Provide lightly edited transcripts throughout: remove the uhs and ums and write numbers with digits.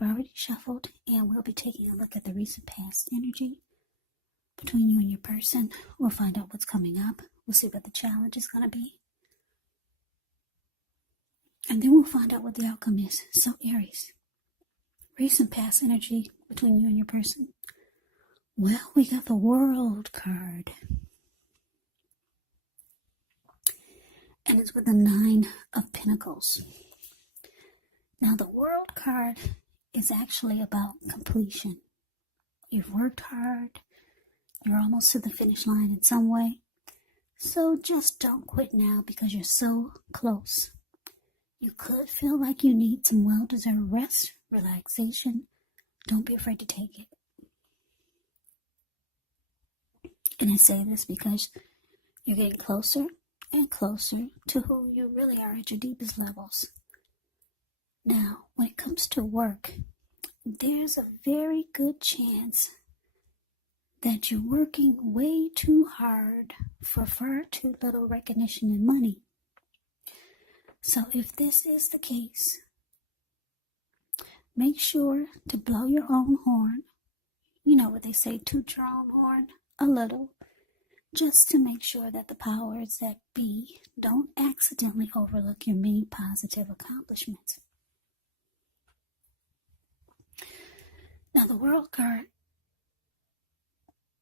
I've already shuffled, and we'll be taking a look at the recent past energy between you and your person. We'll find out what's coming up. We'll see what the challenge is going to be. And then we'll find out what the outcome is. So, Aries, recent past energy between you and your person. Well, we got the World card. And it's with the 9 of Pentacles. Now, the World card is actually about completion. You've worked hard. You're almost to the finish line in some way. So just don't quit now because you're so close. You could feel like you need some well-deserved rest, relaxation. Don't be afraid to take it. And I say this because you're getting closer and closer to who you really are at your deepest levels. Now, when it comes to work, there's a very good chance that you're working way too hard for far too little recognition and money. So if this is the case, make sure to blow your own horn. You know what they say, toot your own horn a little, just to make sure that the powers that be don't accidentally overlook your many positive accomplishments. Now, the World card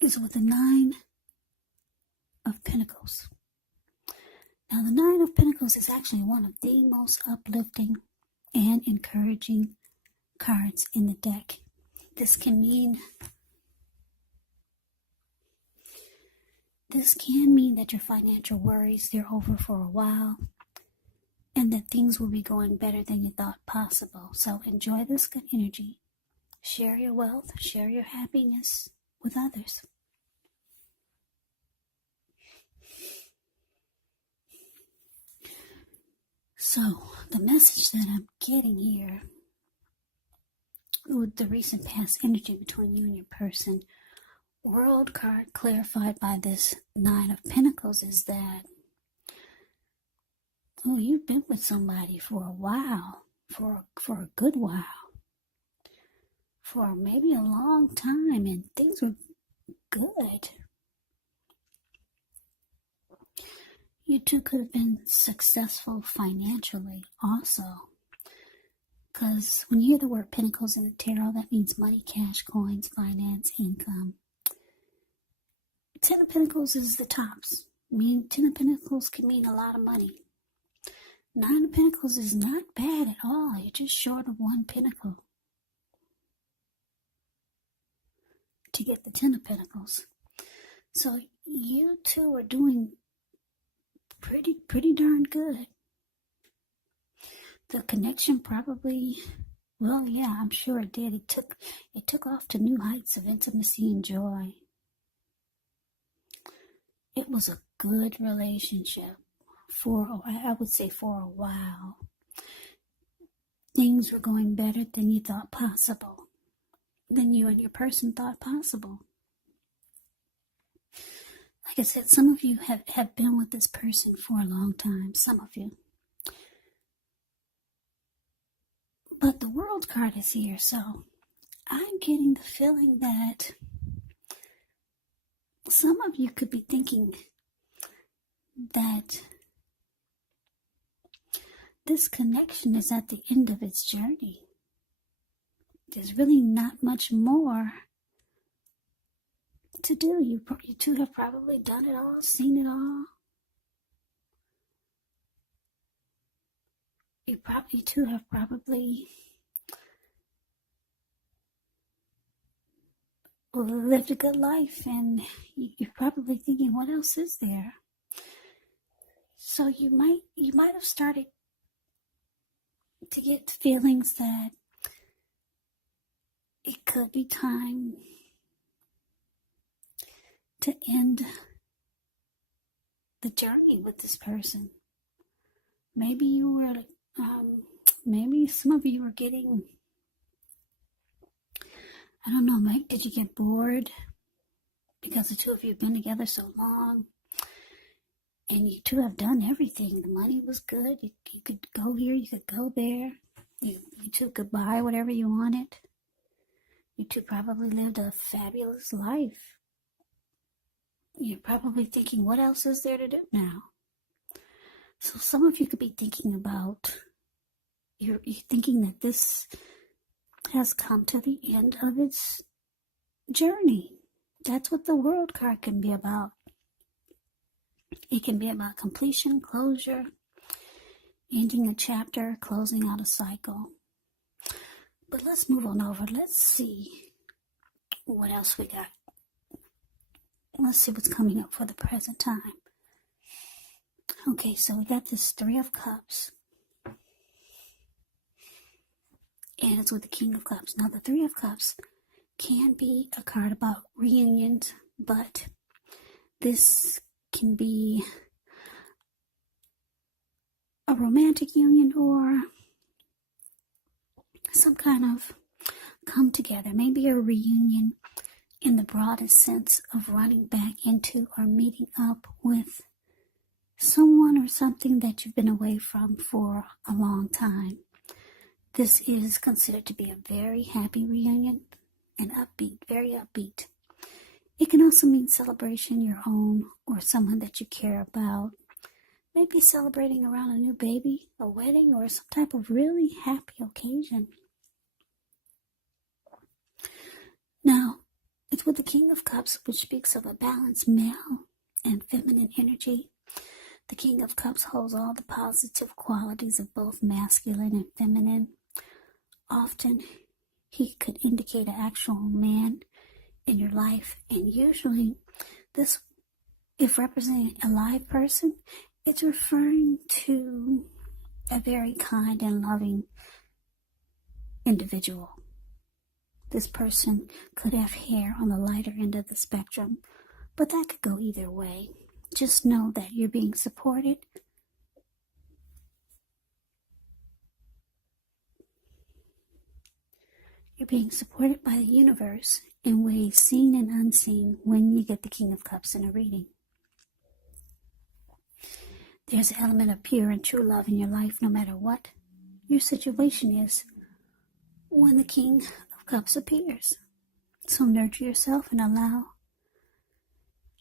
is with the 9 of Pentacles. Now, the 9 of Pentacles is actually one of the most uplifting and encouraging cards in the deck. This can mean that your financial worries, they're over for a while, and that things will be going better than you thought possible. So enjoy this good energy. Share your wealth, share your happiness with others. So, the message that I'm getting here with the recent past energy between you and your person, World card clarified by this 9 of Pentacles, is that, you've been with somebody for a while, for a good while, for maybe a long time, and things were good. You two could have been successful financially also. Because when you hear the word Pentacles in the tarot, that means money, cash, coins, finance, income. 10 of Pentacles is the tops. 10 of Pentacles can mean a lot of money. 9 of Pentacles is not bad at all. You're just short of 1 pentacle to get the 10 of Pentacles. So you two are doing pretty darn good. The connection probably, well, yeah, I'm sure it did. It took off to new heights of intimacy and joy. It was a good relationship I would say for a while. Things were going better than you thought possible, than you and your person thought possible. Like I said, some of you have been with this person for a long time, some of you. But the World card is here, so I'm getting the feeling that some of you could be thinking that this connection is at the end of its journey. There's really not much more to do. You two have probably done it all, seen it all. You two have probably lived a good life, and you're probably thinking, what else is there? So you might have started to get feelings that it could be time to end the journey with this person. Maybe you were, maybe some of you were getting, I don't know, did you get bored because the two of you have been together so long? And you two have done everything. The money was good. You could go here, you could go there. You two could buy whatever you wanted. You two probably lived a fabulous life. You're probably thinking, what else is there to do now? So some of you could be thinking about, you're thinking that this has come to the end of its journey. That's what the World card can be about. It can be about completion, closure, ending a chapter, closing out a cycle. But let's move on over. Let's see what else we got. Let's see what's coming up for the present time. Okay, so we got this Three of Cups. And it's with the King of Cups. Now, the Three of Cups can be a card about reunions, but this can be a romantic union or some kind of come together. Maybe a reunion in the broadest sense of running back into or meeting up with someone or something that you've been away from for a long time. This is considered to be a very happy reunion and upbeat, very upbeat. It can also mean celebration, your own or someone that you care about. Maybe celebrating around a new baby, a wedding, or some type of really happy occasion. Now, it's with the King of Cups, which speaks of a balanced male and feminine energy. The King of Cups holds all the positive qualities of both masculine and feminine. Often, he could indicate an actual man in your life, and usually, this, if representing a live person, it's referring to a very kind and loving individual. This person could have hair on the lighter end of the spectrum, but that could go either way. Just know that you're being supported. You're being supported by the universe in ways seen and unseen when you get the King of Cups in a reading. There's an element of pure and true love in your life no matter what your situation is when the King of Cups appears. So nurture yourself and allow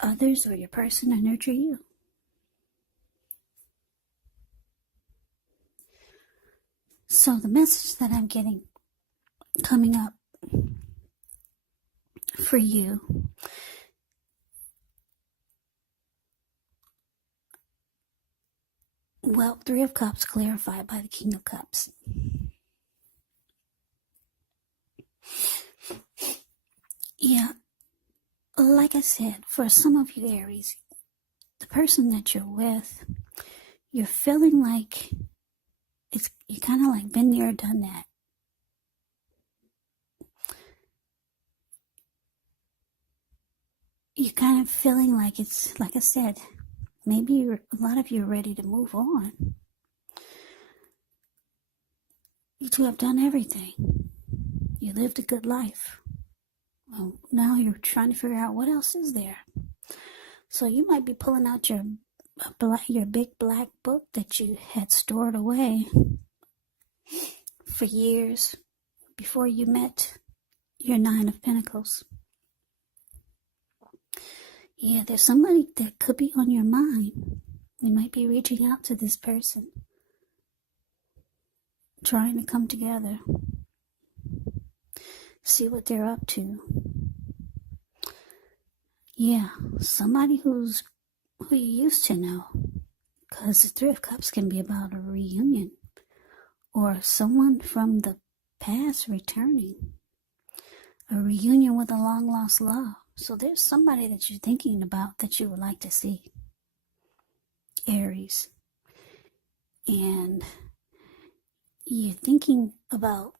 others or your person to nurture you. So the message that I'm getting coming up for you well, Three of Cups clarified by the King of Cups. Yeah, like I said, for some of you Aries, the person that you're with, you're feeling like you kind of like been there or done that. You're kind of feeling like it's, like I said, maybe a lot of you are ready to move on. You two have done everything. You lived a good life. Well, now you're trying to figure out what else is there. So you might be pulling out your big black book that you had stored away for years before you met your Nine of Pentacles. Yeah, there's somebody that could be on your mind. You might be reaching out to this person, trying to come together, see what they're up to. Yeah, somebody who you used to know, because the Three of Cups can be about a reunion or someone from the past returning, a reunion with a long lost love. So there's somebody that you're thinking about that you would like to see, Aries. And you're thinking about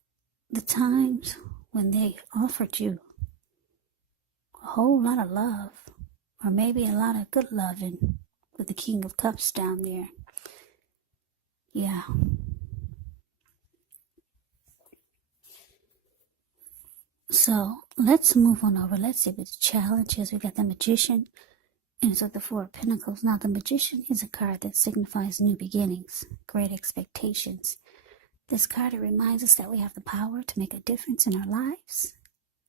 the times when they offered you a whole lot of love, or maybe a lot of good loving with the King of Cups down there. Yeah. So let's move on over. Let's see what the challenge is. We got the Magician, and it's with the Four of Pentacles. Now, the Magician is a card that signifies new beginnings, great expectations. This card reminds us that we have the power to make a difference in our lives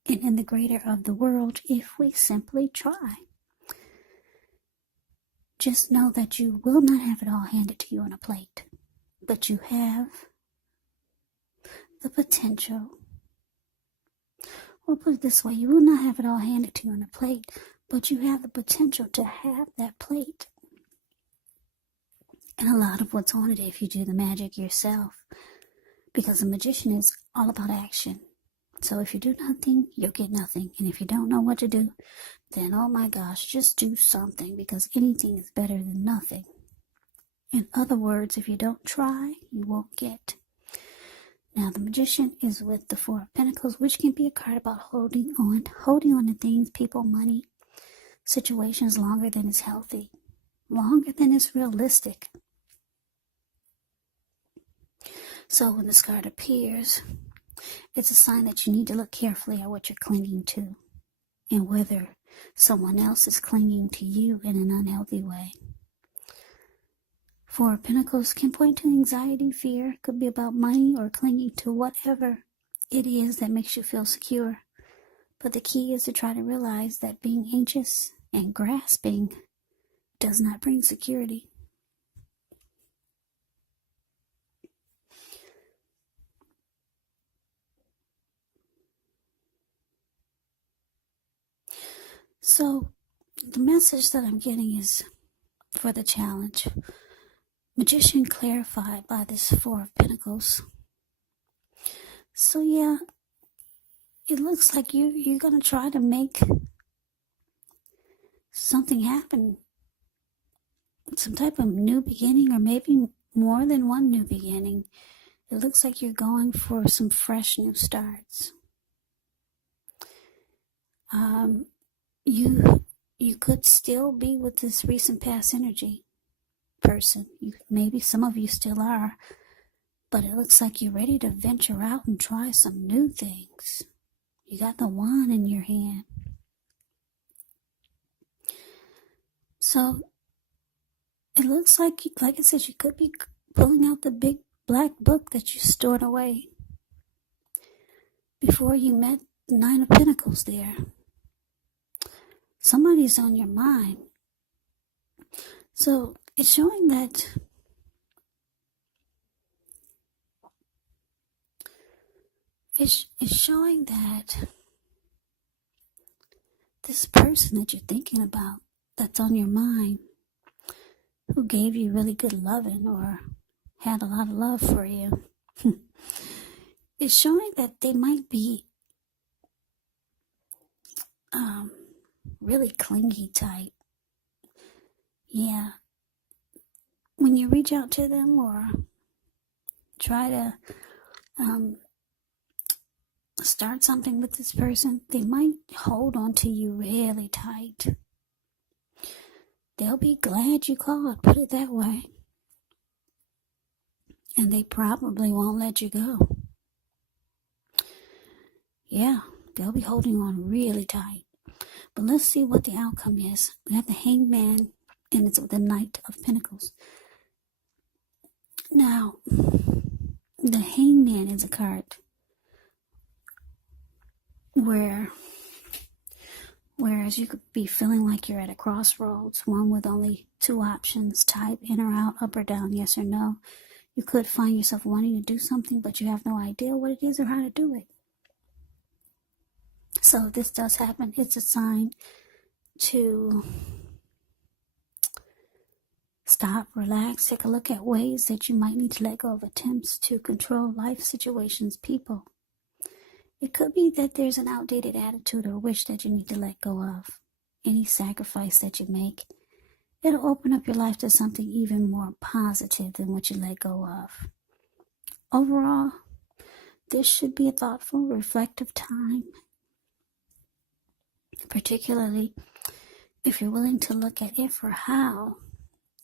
and in the greater of the world if we simply try. Just know that you will not have it all handed to you on a plate, but you have the potential, or put it this way, you will not have it all handed to you on a plate, but you have the potential to have that plate. And a lot of what's on it if you do the magic yourself, because a magician is all about action. So if you do nothing, you'll get nothing. And if you don't know what to do, then oh my gosh, just do something, because anything is better than nothing. In other words, if you don't try, you won't get. Now the Magician is with the Four of Pentacles, which can be a card about holding on to things, people, money, situations longer than is healthy, longer than is realistic. So when this card appears, it's a sign that you need to look carefully at what you're clinging to and whether someone else is clinging to you in an unhealthy way. Four of Pentacles can point to anxiety, fear, could be about money or clinging to whatever it is that makes you feel secure. But the key is to try to realize that being anxious and grasping does not bring security. So the message that I'm getting is for the challenge. Magician clarified by this Four of Pentacles. So yeah, it looks like you're going to try to make something happen. Some type of new beginning, or maybe more than one new beginning. It looks like you're going for some fresh new starts. You could still be with this recent past energy person. Maybe some of you still are, but it looks like you're ready to venture out and try some new things. You got the wand in your hand. So it looks like I said, you could be pulling out the big black book that you stored away before you met the Nine of Pentacles there. Somebody's on your mind. So it's showing that it's showing that this person that you're thinking about, that's on your mind, who gave you really good loving or had a lot of love for you, is showing that they might be really clingy type. Yeah. When you reach out to them or try to start something with this person, they might hold on to you really tight. They'll be glad you called, put it that way. And they probably won't let you go. Yeah, they'll be holding on really tight. But let's see what the outcome is. We have the Hangman, and it's the Knight of Pentacles. Now, the Hangman is a card whereas you could be feeling like you're at a crossroads, one with only two options, type in or out, up or down, yes or no. You could find yourself wanting to do something, but you have no idea what it is or how to do it. So if this does happen, it's a sign to stop, relax, take a look at ways that you might need to let go of attempts to control life situations, people. It could be that there's an outdated attitude or wish that you need to let go of. Any sacrifice that you make, it'll open up your life to something even more positive than what you let go of. Overall, this should be a thoughtful, reflective time, particularly if you're willing to look at if or how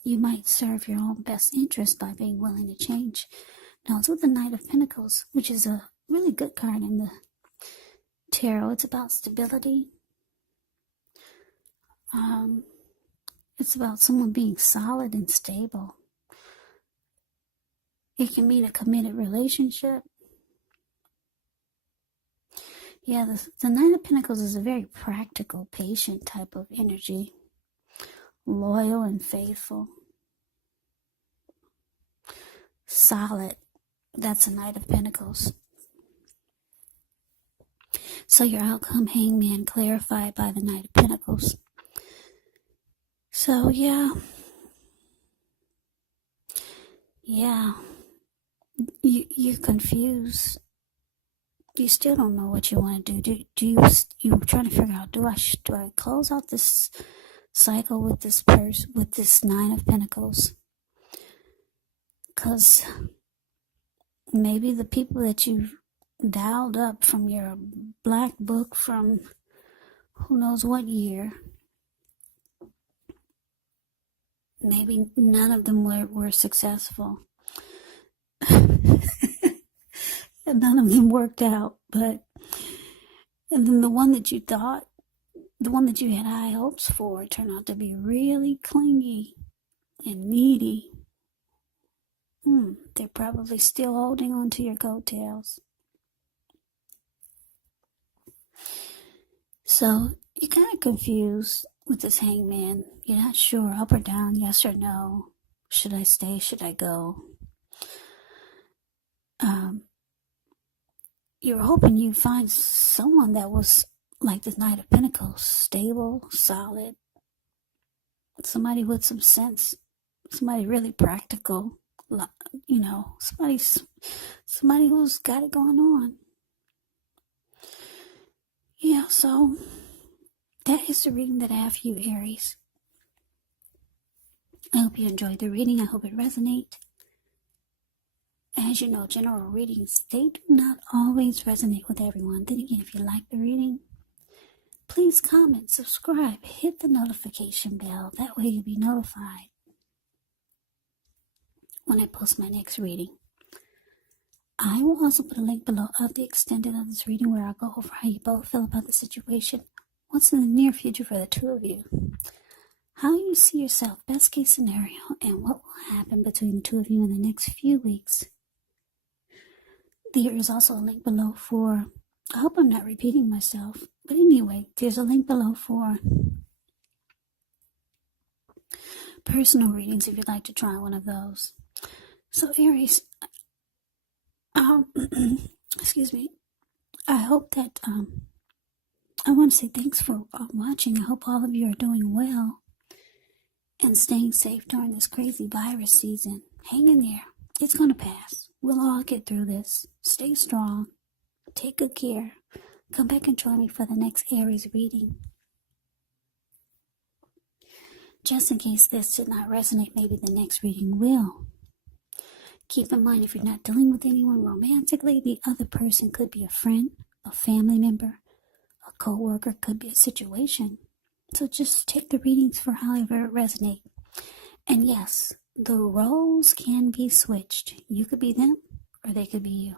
you might serve your own best interest by being willing to change. Now, it's with the Knight of Pentacles, which is a really good card in the tarot. It's about stability. It's about someone being solid and stable. It can mean a committed relationship. Yeah, the Nine of Pentacles is a very practical, patient type of energy. Loyal and faithful. Solid. That's a Knight of Pentacles. So your outcome, Hangman, clarified by the Knight of Pentacles. So yeah, you're confused. You still don't know what you want to do. You're trying to figure out, do I close out this cycle with this person, with this Nine of Pentacles? Because maybe the people that you've dialed up from your black book from who knows what year, maybe none of them were successful. None of them worked out, and then the one that you thought, the one that you had high hopes for, turned out to be really clingy and needy. They're probably still holding on to your coattails. So you're kind of confused with this Hangman. You're not sure, up or down, yes or no. Should I stay? Should I go? You were hoping you'd find someone that was like the Knight of Pentacles, stable, solid, somebody with some sense, somebody really practical, somebody who's got it going on. Yeah, so that is the reading that I have for you, Aries. I hope you enjoyed the reading. I hope it resonates. As you know, general readings, they do not always resonate with everyone. Then again, if you like the reading, please comment, subscribe, hit the notification bell. That way you'll be notified when I post my next reading. I will also put a link below of the extended of this reading where I'll go over how you both feel about the situation, what's in the near future for the two of you, how you see yourself, best case scenario, and what will happen between the two of you in the next few weeks. There is also a link below for, I hope I'm not repeating myself, but anyway, there's a link below for personal readings if you'd like to try one of those. So Aries, excuse me, I hope that, I want to say thanks for watching. I hope all of you are doing well and staying safe during this crazy virus season. Hang in there. It's going to pass. We'll all get through this. Stay strong. Take good care. Come back and join me for the next Aries reading. Just in case this did not resonate, maybe the next reading will. Keep in mind, if you're not dealing with anyone romantically, the other person could be a friend, a family member, a co-worker, could be a situation. So just take the readings for however it resonates. And yes, the roles can be switched. You could be them, or they could be you.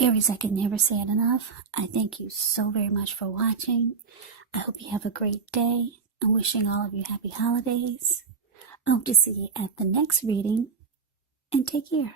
Aries, I can never say it enough. I thank you so very much for watching. I hope you have a great day. I'm wishing all of you happy holidays. I hope to see you at the next reading, and take care.